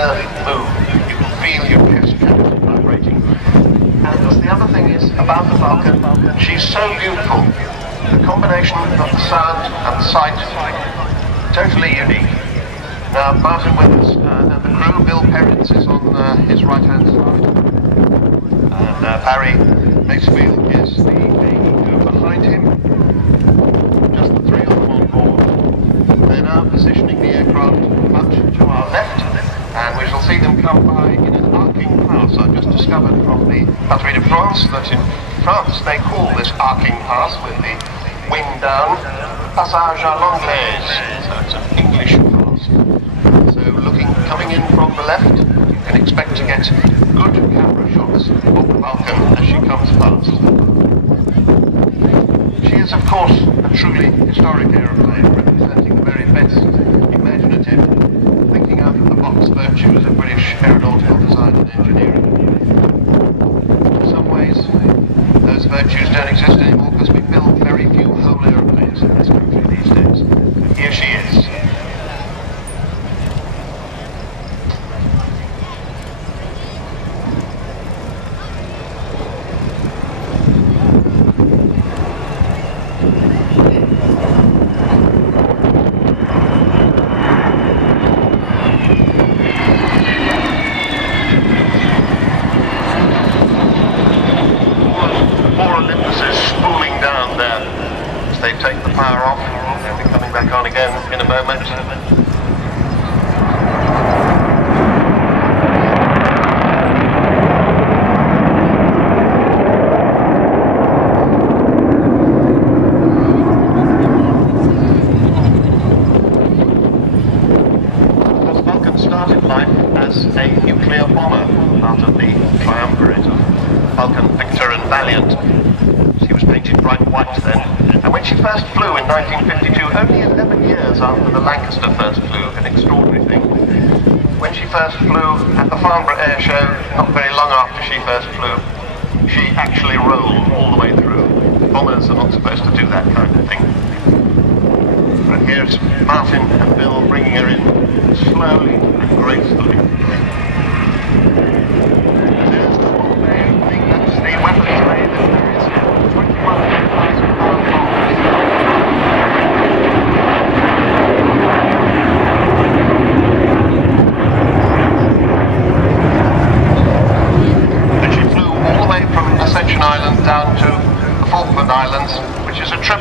nervy move. You can feel your chest cavity vibrating. And the other thing is about the Vulcan, she's so beautiful. The combination of the sound and the sight, totally unique. Now Martin Withers and the crew, Bill Perrins is on his right hand side. And Barry Macefield is the AEO behind him. Just the three of them on board. They're now positioning the aircraft much to our left, and we shall see them come by in an arcing pass. I've just discovered from the Patrie de France that in France they call this arcing pass with the wing down passage à l'anglaise. So it's an English pass. So coming in from the left, you can expect to get good camera shots of the Vulcan as she comes past. She is of course a truly historic aeroplane, representing the very best imaginative, thinking out of the box virtues of British aeronautical design and engineering. In some ways, those virtues don't exist anymore because we build very few whole aeroplanes in this country these days. But here she is. They take the power off, they'll be coming back on again in a moment. Because Vulcan started life as a nuclear bomber, part of the triumvirate of Vulcan, Victor and Valiant. She was painted bright white then. And when she first flew in 1952, only 11 years after the Lancaster first flew, an extraordinary thing, when she first flew at the Farnborough Air Show, not very long after she first flew, she actually rolled all the way through. Bombers are not supposed to do that kind of thing. And here's Martin and Bill bringing her in slowly and gracefully. There's the bomb bay opening, that's the weapons bay that carries 21,000 pound bombs. And she flew all the way from Ascension Island down to the Falkland Islands, which is a trip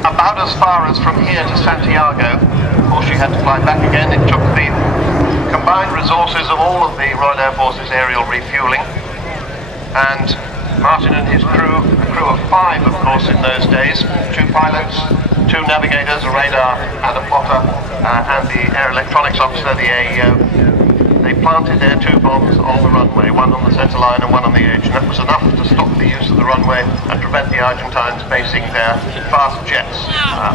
about as far as from here to Santiago. Of course, she had to fly back again. It took the combined resources of all of the Royal Air Force's aerial refueling. And Martin and his crew, a crew of 5 of course in those days, 2 pilots, 2 navigators, a radar and a plotter, and the air electronics officer, the AEO. They planted their 2 bombs on the runway, one on the centre line and one on the edge, and that was enough to stop the use of the runway and prevent the Argentines basing their fast jets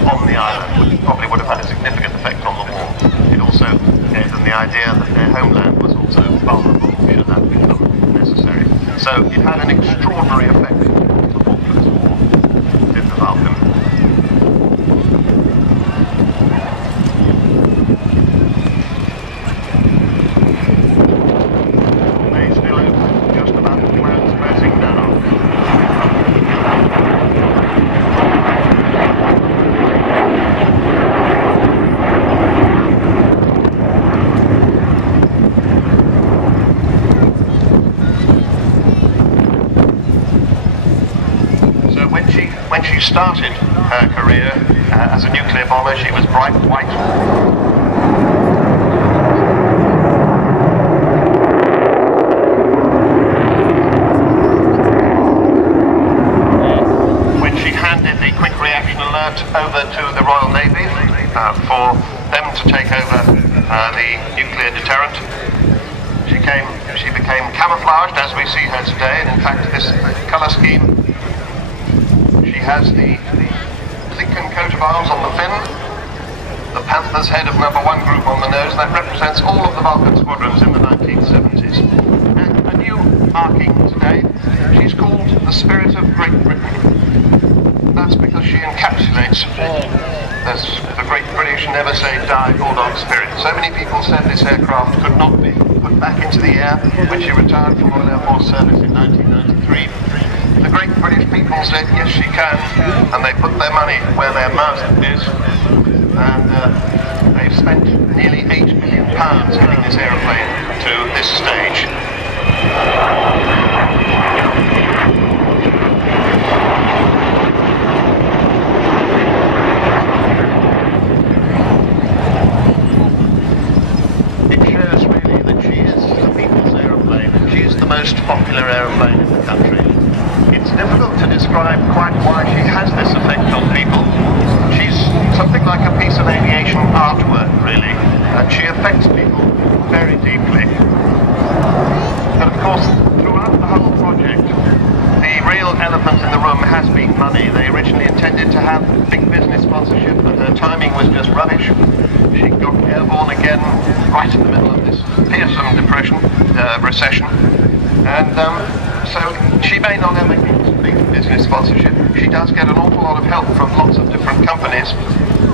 on the island, which probably would have had a significant effect on the war. It also gave them the idea that their homeland was also vulnerable should that become necessary. So it had an extraordinary effect on the Falklands War, did the Vulcan. They still open, just about the clouds pressing down. When she started her career as a nuclear bomber, she was bright white. When she handed the quick reaction alert over to the Royal Navy for them to take over the nuclear deterrent, she became camouflaged as we see her today, and in fact this colour scheme, she has the Lincoln coat of arms on the fin, the Panther's head of number 1 group on the nose. That represents all of the Vulcan squadrons in the 1970s. And a new marking today, she's called the Spirit of Great Britain. that's because she encapsulates all, as the great British never say die bulldog spirit. So many people said this aircraft could not be put back into the air when she retired from Royal Air Force service in 1993. The great British people said yes she can, and they put their money where their mouth is, and they've spent nearly £8 million getting this aeroplane to this stage. Most popular aeroplane in the country. It's difficult to describe quite why she has this effect on people. She's something like a piece of aviation artwork, really, and she affects people very deeply. But of course, throughout the whole project, the real elephant in the room has been money. They originally intended to have big business sponsorship, but her timing was just rubbish. She got airborne again right in the middle of this fearsome recession. And so she may not ever get big business sponsorship. She does get an awful lot of help from lots of different companies,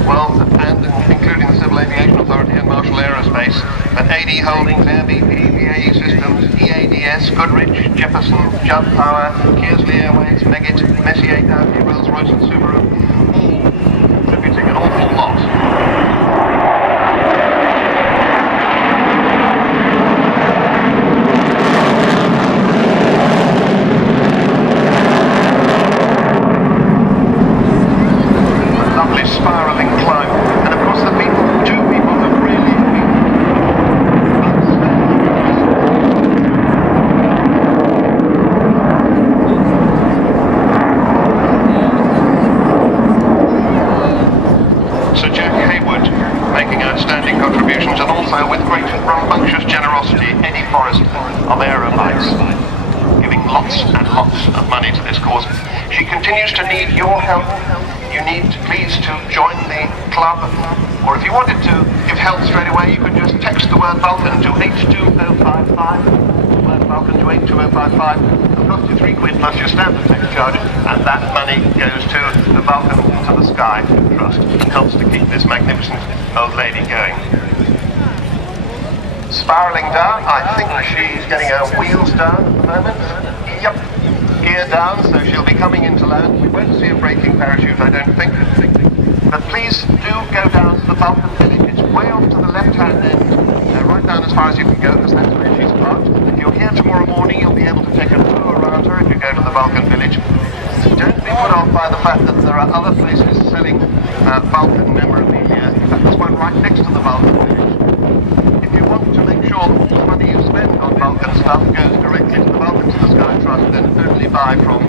well, and including the Civil Aviation Authority and Marshall Aerospace, and AD Holdings, Air BP, BAE Systems, EADS, Goodrich, Jefferson, Judd Power, Kearsley Airways, Meggitt, Messier, Downey, Rolls-Royce and Subaru, all contributing an awful lot. Spiraling climb, and of course two people have really Sir Jack Hayward making outstanding contributions, and also with great rambunctious generosity Eddie Forrest of Aerolites, giving lots and lots of money to this cause. She continues to need your help. You need please to join the club, or if you wanted to give help straight away, you could just text the word Vulcan to 82055, the word Vulcan to 82055. It'll cost you £3 plus your standard text charge, and that money goes to the Vulcan to the Sky Trust and helps to keep this magnificent old lady going. Spiraling down, I think she's getting her wheels down at the moment. Yep. Gear down, so she'll be coming into land. We won't see a braking parachute, I don't think. But please do go down to the Vulcan village. It's way off to the left-hand end, right down as far as you can go, because that's where she's parked. If you're here tomorrow morning, you'll be able to take a tour around her if you go to the Vulcan village. Don't be put off by the fact that there are other places selling Vulcan memorabilia. In fact, there's one right next to the Vulcan village. If you want to make sure that all the money you spend on Vulcan stuff goes directly to the Vulcan to the Sky Trust, then only buy from